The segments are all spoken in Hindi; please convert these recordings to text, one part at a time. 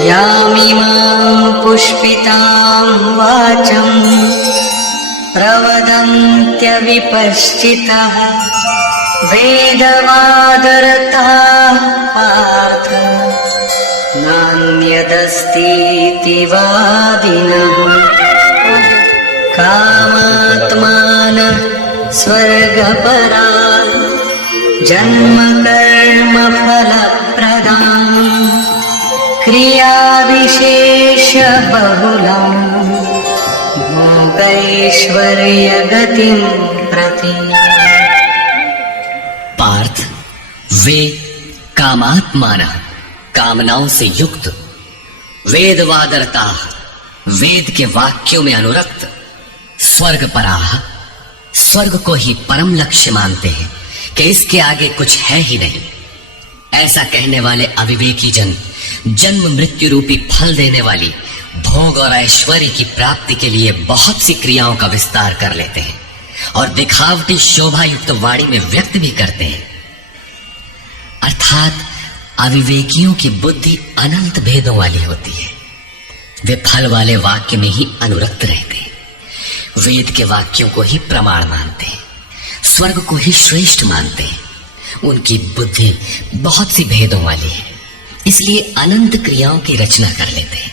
यामिमां पुष्पितां वाचं प्रवदन्त्यविपश्चितः वेदवादरताः पार्थ नान्यदस्तीति वादिनः कामात्मानः स्वर्गपरा जन्मकर्मफलप्रदाम् क्रियाविशेषबहुलाम् भोगैश्वर्यगतिं प्रति। पार्थ, वे कामात्मानः कामनाओं से युक्त, वेदवादरता वेद के वाक्यों में अनुरक्त, स्वर्गपराः स्वर्ग को ही परम लक्ष्य मानते हैं कि इसके आगे कुछ है ही नहीं। ऐसा कहने वाले अविवेकी जन जन्म मृत्यु रूपी फल देने वाली भोग और ऐश्वर्य की प्राप्ति के लिए बहुत सी क्रियाओं का विस्तार कर लेते हैं और दिखावटी शोभा युक्त वाणी में व्यक्त भी करते हैं। अर्थात अविवेकियों की बुद्धि अनंत भेदों वाली होती है। वे फल वाले वाक्य में ही अनुरक्त रहते हैं, वेद के वाक्यों को ही प्रमाण मानते हैं, स्वर्ग को ही श्रेष्ठ मानते हैं। उनकी बुद्धि बहुत सी भेदों वाली है, इसलिए अनंत क्रियाओं की रचना कर लेते हैं।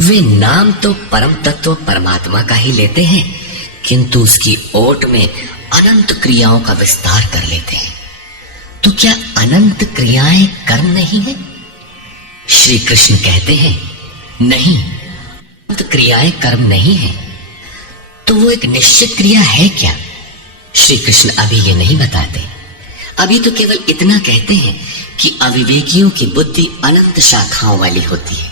वे नाम तो परम तत्व परमात्मा का ही लेते हैं, किंतु उसकी ओट में अनंत क्रियाओं का विस्तार कर लेते हैं। तो क्या अनंत क्रियाएं कर्म नहीं है? श्री कृष्ण कहते हैं नहीं, अनंत क्रियाएं कर्म नहीं है। तो वो एक निश्चित क्रिया है क्या? श्री कृष्ण अभी ये नहीं बताते। अभी तो केवल इतना कहते हैं कि अविवेकियों की बुद्धि अनंत शाखाओं वाली होती है,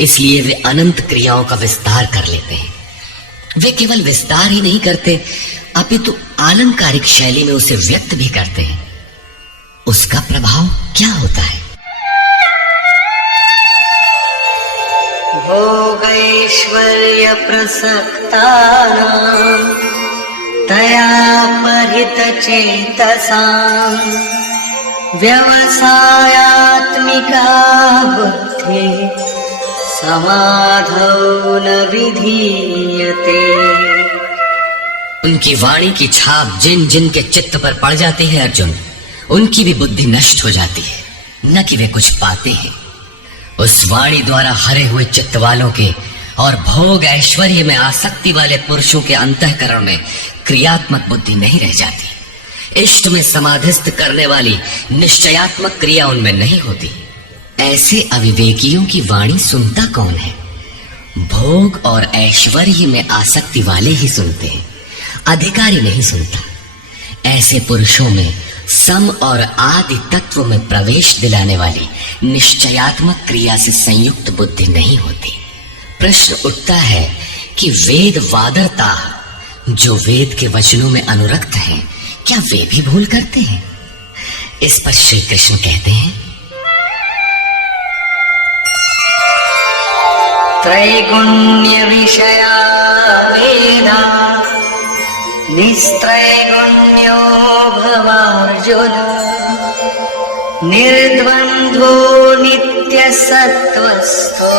इसलिए वे अनंत क्रियाओं का विस्तार कर लेते हैं। वे केवल विस्तार ही नहीं करते, अपितु आलंकारिक शैली में उसे व्यक्त भी करते हैं। उसका प्रभाव क्या होता है? भोगैश्वर्य प्रसक्तानां तया परितचेतसां व्यवसायात्मिका बुद्धि समाधौ न विधीयते। उनकी वाणी की छाप जिन जिन के चित्त पर पड़ जाती है अर्जुन, उनकी भी बुद्धि नष्ट हो जाती है, न कि वे कुछ पाते हैं। उस वाणी द्वारा हरे हुए चित्त वालों के और भोग ऐश्वर्य में आसक्ति वाले पुरुषों के अंतःकरण में क्रियात्मक बुद्धि नहीं रह जाती। इष्ट में समाधिस्थ करने वाली निश्चयात्मक क्रिया उनमें नहीं होती। ऐसे अविवेकियों की वाणी सुनता कौन है? भोग और ऐश्वर्य में आसक्ति वाले ही सुनते हैं, अधिकारी नहीं सुनता। ऐसे पुरुषों में सम और आदि तत्व में प्रवेश दिलाने वाली निश्चयात्मक क्रिया से संयुक्त बुद्धि नहीं होती। प्रश्न उठता है कि वेद वादरता जो वेद के वचनों में अनुरक्त हैं, क्या वे भी भूल करते हैं? इस पर श्री कृष्ण कहते हैं त्रैगुण्य विषया वेदा निस्त्रैगुण्यो भवार्जुन निर्द्वन्द्वो नित्यसत्त्वस्थो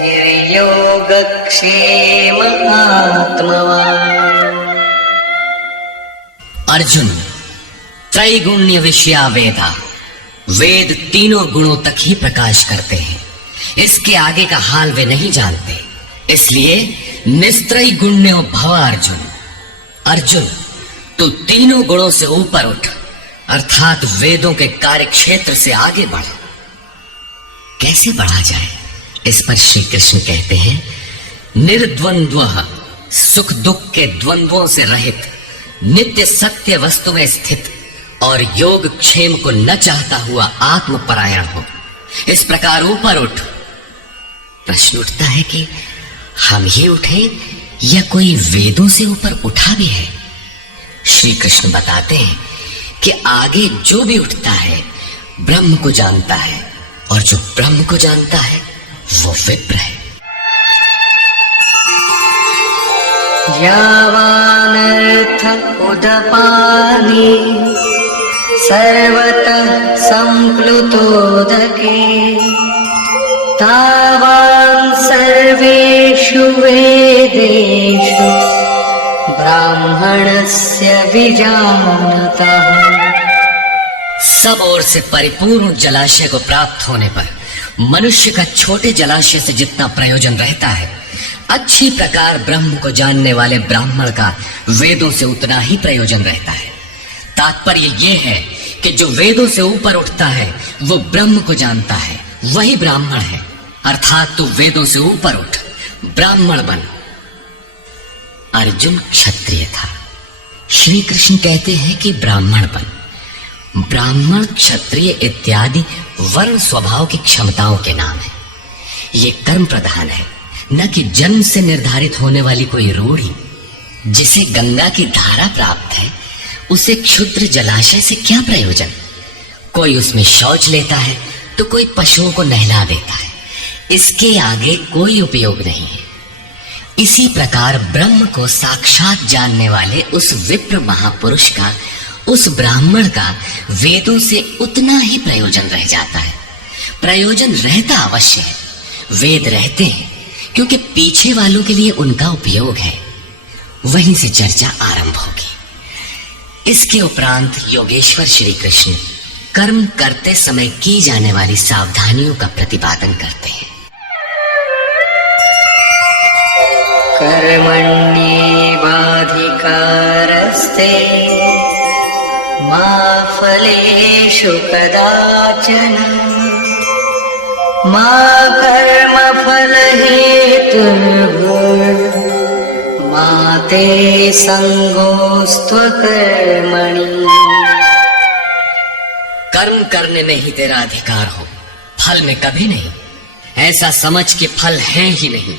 निर्योगक्षेम आत्मवान्। अर्जुन, त्रैगुण्य विषया वेदा, वेद तीनों गुणों तक ही प्रकाश करते हैं, इसके आगे का हाल वे नहीं जानते। इसलिए निस्त्रय गुण्यो भव अर्जुन। अर्जुन, तू तीनों गुणों से ऊपर उठ, अर्थात वेदों के कार्य क्षेत्र से आगे बढ़। कैसे बढ़ा जाए? इस पर श्री कृष्ण कहते हैं निर्द्वंद्वः, सुख दुख के द्वंद्वों से रहित, नित्य सत्य वस्तु में स्थित और योग क्षेम को न चाहता हुआ आत्मपरायण हो। इस प्रकार ऊपर उठ। प्रश्न उठता है कि हम ही उठे या कोई वेदों से ऊपर उठा भी है? श्री कृष्ण बताते हैं कि आगे जो भी उठता है ब्रह्म को जानता है, और जो ब्रह्म को जानता है वो विप्र है। यावानर्थ उदपानि सर्वतः सम्प्लुतोदके तावान् सर्वेषु वेदेषु ब्राह्मणस्य विजानतः। सब ओर से परिपूर्ण जलाशय को प्राप्त होने पर मनुष्य का छोटे जलाशय से जितना प्रयोजन रहता है, अच्छी प्रकार ब्रह्म को जानने वाले ब्राह्मण का वेदों से उतना ही प्रयोजन रहता है। तात्पर्य ये है कि जो वेदों से ऊपर उठता है वो ब्रह्म को जानता है, वही ब्राह्मण है। अर्थात तू वेदों से ऊपर उठ, ब्राह्मण बन। अर्जुन क्षत्रिय था। श्री कृष्ण कहते हैं कि ब्राह्मण बन। ब्राह्मण, क्षत्रिय इत्यादि वर्ण स्वभाव की क्षमताओं के नाम है। ये कर्म प्रधान है, न कि जन्म से निर्धारित होने वाली कोई रूढ़ी। जिसे गंगा की धारा प्राप्त है उसे क्षुद्र जलाशय से क्या प्रयोजन। कोई उसमें शौच लेता है तो कोई पशुओं को नहला देता है, इसके आगे कोई उपयोग नहीं है। इसी प्रकार ब्रह्म को साक्षात जानने वाले उस विप्र महापुरुष का, उस ब्राह्मण का वेदों से उतना ही प्रयोजन रह जाता है। प्रयोजन रहता अवश्य है, वेद रहते हैं क्योंकि पीछे वालों के लिए उनका उपयोग है। वहीं से चर्चा आरंभ होगी। इसके उपरांत योगेश्वर श्री कृष्ण कर्म करते समय की जाने वाली सावधानियों का प्रतिपादन करते हैं। कर्मण्येवाधिकारस्ते मा फलेषु कदाचन मा कर्मफलहेतुर्भुर्मा ते संगोऽस्त्वकर्मणि। कर्म करने में ही तेरा अधिकार हो, फल में कभी नहीं। ऐसा समझ के फल है ही नहीं।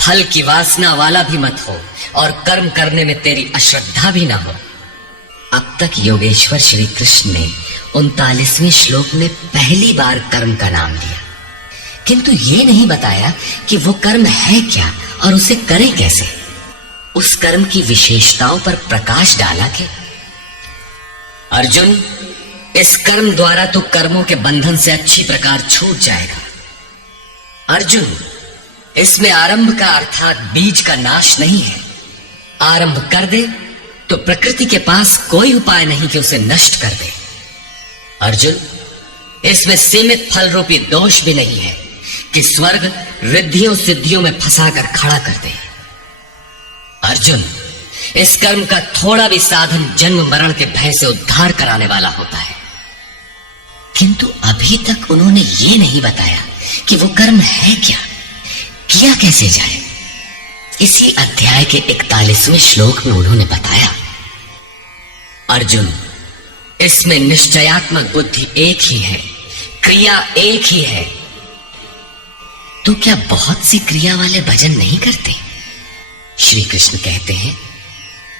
फल की वासना वाला भी मत हो और कर्म करने में तेरी अश्रद्धा भी ना हो। अब तक योगेश्वर श्री कृष्ण ने 39वें श्लोक में पहली बार कर्म का नाम लिया, किंतु ये नहीं बताया कि वो कर्म है क्या और उसे करें कैसे। उस कर्म की विशेषताओं पर प्रकाश डाला कि अर्जुन, इस कर्म द्वारा तो कर्मों के बंधन से अच्छी प्रकार छूट जाएगा। अर्जुन, इसमें आरंभ का अर्थात बीज का नाश नहीं है। आरंभ कर दे तो प्रकृति के पास कोई उपाय नहीं कि उसे नष्ट कर दे। अर्जुन, इसमें सीमित फल रूपी दोष भी नहीं है कि स्वर्ग रिद्धियों सिद्धियों में फंसाकर खड़ा कर दे। अर्जुन, इस कर्म का थोड़ा भी साधन जन्म मरण के भय से उद्धार कराने वाला होता है। किंतु अभी तक उन्होंने ये नहीं बताया कि वो कर्म है क्या, किया कैसे जाए। इसी अध्याय के 41वें श्लोक में उन्होंने बताया, अर्जुन, इसमें निश्चयात्मक बुद्धि एक ही है, क्रिया एक ही है। तो क्या बहुत सी क्रिया वाले भजन नहीं करते? श्री कृष्ण कहते हैं,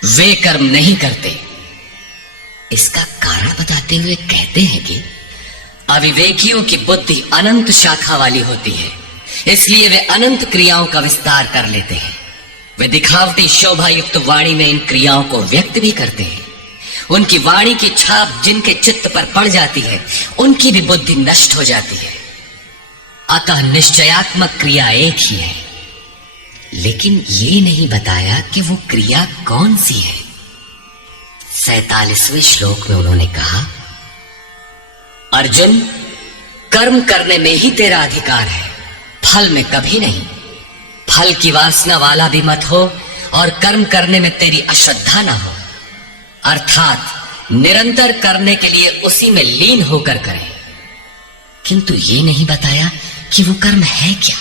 वे कर्म नहीं करते। इसका कारण बताते हुए कहते हैं कि अविवेकियों की बुद्धि अनंत शाखा वाली होती है, इसलिए वे अनंत क्रियाओं का विस्तार कर लेते हैं। वे दिखावटी शोभा युक्त वाणी में इन क्रियाओं को व्यक्त भी करते हैं। उनकी वाणी की छाप जिनके चित्त पर पड़ जाती है, उनकी भी बुद्धि नष्ट हो जाती है। अतः निश्चयात्मक क्रिया एक ही है, लेकिन ये नहीं बताया कि वो क्रिया कौन सी है। 47वें श्लोक में उन्होंने कहा, अर्जुन, कर्म करने में ही तेरा अधिकार है, फल में कभी नहीं। फल की वासना वाला भी मत हो और कर्म करने में तेरी अश्रद्धा ना हो। अर्थात निरंतर करने के लिए उसी में लीन होकर करें। किंतु ये नहीं बताया कि वो कर्म है क्या।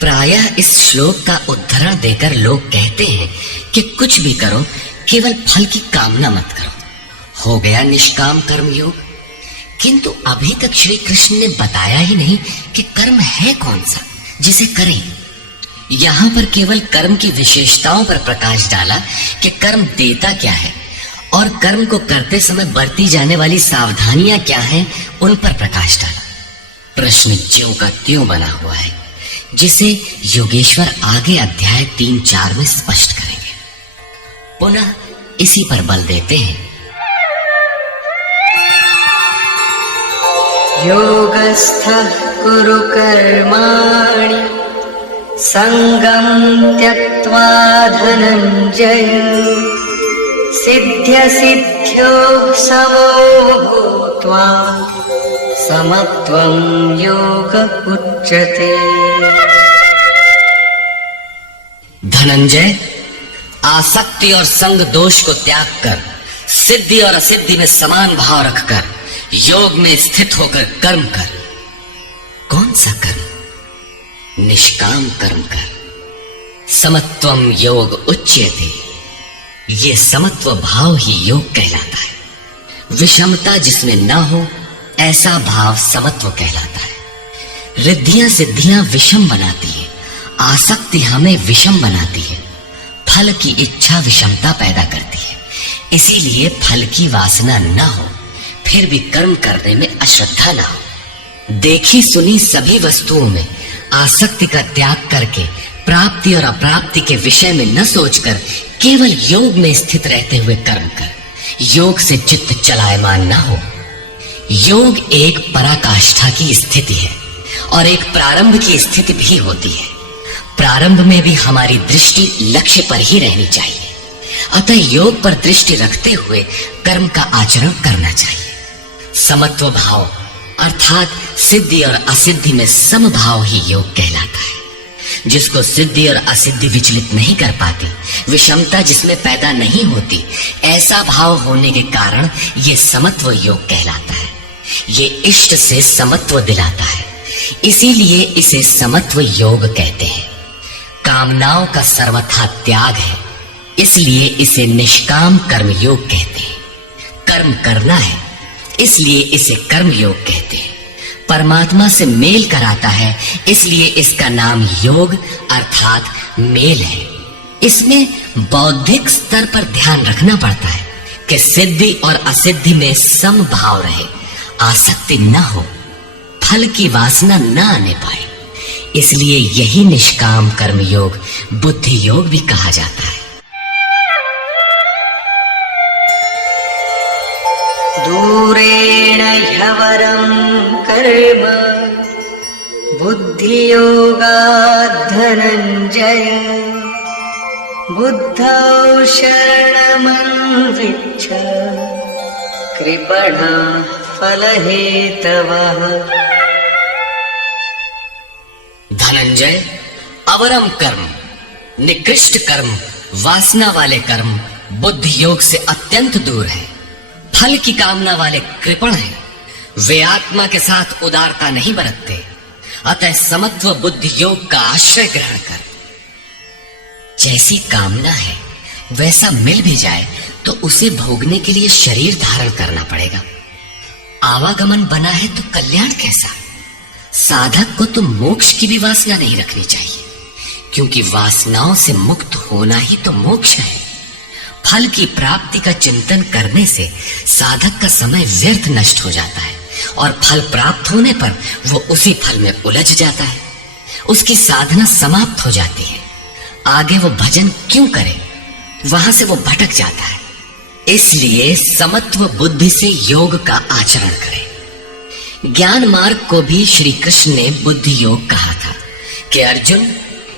प्रायः इस श्लोक का उद्धरण देकर लोग कहते हैं कि कुछ भी करो, केवल फल की कामना मत करो, हो गया निष्काम कर्म योग। किंतु अभी तक श्री कृष्ण ने बताया ही नहीं कि कर्म है कौन सा जिसे करें। यहां पर केवल कर्म की विशेषताओं पर प्रकाश डाला कि कर्म देता क्या है और कर्म को करते समय बरती जाने वाली सावधानियां क्या हैं, उन पर प्रकाश डाला। प्रश्न ज्यों का त्यों बना हुआ है, जिसे योगेश्वर आगे अध्याय 3-4 में स्पष्ट करेंगे। पुनः इसी पर बल देते हैं, योगस्थः कुरु कर्माणि संगं त्यक्त्वा धनञ्जय सिद्ध्यसिद्ध्यो समो भूत्वा समत्वं योग उच्यते। धनंजय, आसक्ति और संग दोष को त्याग कर सिद्धि और असिद्धि में समान भाव रखकर योग में स्थित होकर कर्म कर। कौन सा कर्म? निष्काम कर्म कर। समत्वम योग उच्यते। ये समत्व भाव ही योग कहलाता है। विषमता जिसमें न हो ऐसा भाव समत्व कहलाता है। रिद्धियां सिद्धियां विषम बनाती है, आसक्ति हमें विषम बनाती है, फल की इच्छा विषमता पैदा करती है। इसीलिए फल की वासना न हो फिर भी कर्म करने में अश्रद्धा न हो। देखी सुनी सभी वस्तुओं में आसक्ति का त्याग करके प्राप्ति और अप्राप्ति के विषय में न सोचकर केवल योग में स्थित रहते हुए कर्म कर। योग से चित्त चलायमान न हो। योग एक पराकाष्ठा की स्थिति है और एक प्रारंभ की स्थिति भी होती है। प्रारंभ में भी हमारी दृष्टि लक्ष्य पर ही रहनी चाहिए। अतः योग पर दृष्टि रखते हुए कर्म का आचरण करना चाहिए। समत्व भाव अर्थात सिद्धि और असिद्धि में समभाव ही योग कहलाता है। जिसको सिद्धि और असिद्धि विचलित नहीं कर पाती, विषमता जिसमें पैदा नहीं होती, ऐसा भाव होने के कारण ये समत्व योग कहलाता है। ये इष्ट से समत्व दिलाता है, इसीलिए इसे समत्व योग कहते हैं। कामनाओं का सर्वथा त्याग है, इसलिए इसे निष्काम कर्म योग कहते हैं। कर्म करना है, इसलिए इसे कर्म योग कहते हैं। परमात्मा से मेल कराता है, इसलिए इसका नाम योग अर्थात मेल है। इसमें बौद्धिक स्तर पर ध्यान रखना पड़ता है कि सिद्धि और असिद्धि में समभाव रहे, आसक्ति न हो, फल की वासना न आने पाए। इसलिए यही निष्काम कर्म योग बुद्धि योग भी कहा जाता है। दूरेण ह्यवरं कर्म बुद्धियोगात् धनञ्जय बुद्धौ शरणमन्विच्छ कृपणाः फलहेतवः। धनंजय, अवरम कर्म, निकृष्ट कर्म, वासना वाले कर्म बुद्धि योग से अत्यंत दूर है। फल की कामना वाले कृपण हैं। वे आत्मा के साथ उदारता नहीं बरतते। अतः समत्व बुद्धि योग का आश्रय ग्रहण कर। जैसी कामना है वैसा मिल भी जाए तो उसे भोगने के लिए शरीर धारण करना पड़ेगा। आवागमन बना है तो कल्याण कैसा? साधक को तो मोक्ष की भी वासना नहीं रखनी चाहिए, क्योंकि वासनाओं से मुक्त होना ही तो मोक्ष है। फल की प्राप्ति का चिंतन करने से साधक का समय व्यर्थ नष्ट हो जाता है और फल प्राप्त होने पर वो उसी फल में उलझ जाता है। उसकी साधना समाप्त हो जाती है। आगे वो भजन क्यों करे? वहां से वो भटक जाता है। इसलिए समत्व बुद्धि से योग का आचरण करें। ज्ञान मार्ग को भी श्री कृष्ण ने बुद्धि योग कहा था कि अर्जुन,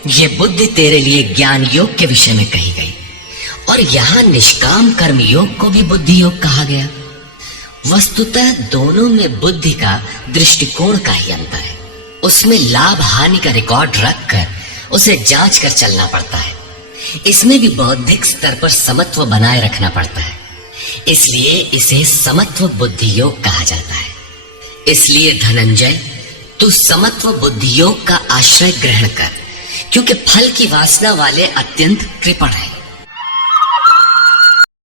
ये बुद्धि तेरे लिए ज्ञान योग के विषय में कही गई। और यहाँ निष्काम कर्म योग को भी बुद्धि योग कहा गया। वस्तुतः दोनों में बुद्धि का दृष्टिकोण का ही अंतर है। उसमें लाभ हानि का रिकॉर्ड रखकर उसे जांच कर चलना पड़ता है। इसमें भी बौद्धिक स्तर पर समत्व बनाए रखना पड़ता है। इसलिए इसे समत्व बुद्धि योग कहा जाता है। इसलिए धनंजय, तू समत्व बुद्धि योग का आश्रय ग्रहण कर, क्योंकि फल की वासना वाले अत्यंत कृपण है।